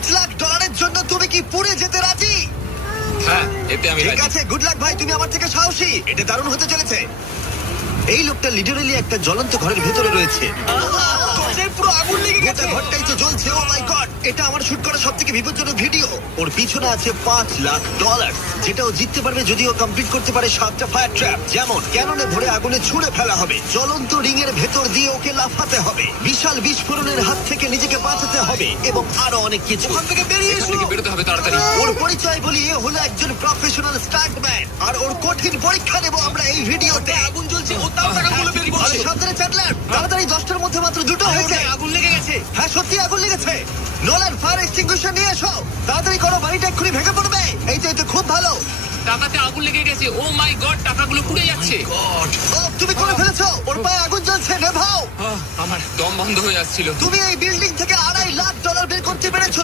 $5 লাখ জন্য তুমি কি পুড়ে যেতে রাজি? হ্যাঁ, এতে আমি ঠিক রাজি। আছে, গুড লাক ভাই, তুমি আমার থেকে সাহসী। এটা দারুণ হতে চলেছে। এই লোকটা লিটারালি একটা জ্বলন্ত ঘরের ভেতরে রয়েছে। পুরো আগুন লেগে গোটা ঘরটাই তো জ্বলছে। ও মাই গড, এটা আমার শুট করা সবথেকে বিপজ্জনক ভিডিও। ওর পিছনে আছে $5 লাখ, যেটা ও জিততে পারবে যদি ও কমপ্লিট করতে পারে 7টা ফায়ার ট্র্যাপ। যেমন ক্যাননে ভরে আগুনে ছুঁড়ে ফেলা হবে, জ্বলন্ত রিং এর ভেতর দিয়ে ওকে লাফাতে হবে, বিশাল বিস্ফোরণের হাত থেকে নিজেকে বাঁচাতে হবে এবং আরো অনেক কিছু। ওখান থেকে বেরিয়ে এখান এসো। থেকে বেরোতে হবে তাড়াতাড়ি। ওর পরিচয় বলি, এ হলো একজন প্রফেশনাল স্টান্টম্যান, আর ওর কঠিন পরীক্ষা নেব আমরা এই ভিডিওতে। আগুন জ্বলছে, ও তাও টাকাগুলো বেরিয়ে আরে পড়ছে। সাবধানে চ্যাটলার, তাড়াতাড়ি 10টার মধ্যে মাত্র 2টো হয়েছে। আগুন লেগে গেছে। হ্যাঁ সত্যি আগুন লেগেছে। নোলান, ফায়ার এক্সটিংগুইশার নিয়ে এসো, তাড়াতাড়ি করো, বাড়িটা এক্ষুনি ভেঙে পড়বে। এই তো, এই তো, খুব ভালো। টাকাতে আগুন লেগে গেছে। ও মাই গড, টাকাগুলো পুড়ে যাচ্ছে। ও, তুমি করে ফেলেছো, ওর পায়ে আগুন জ্বলছে, নেভাও। আমার দম বন্ধ হয়ে আসছিল। তুমি এই বিল্ডিং থেকে $2.5 লাখ বের করতে পেরেছো।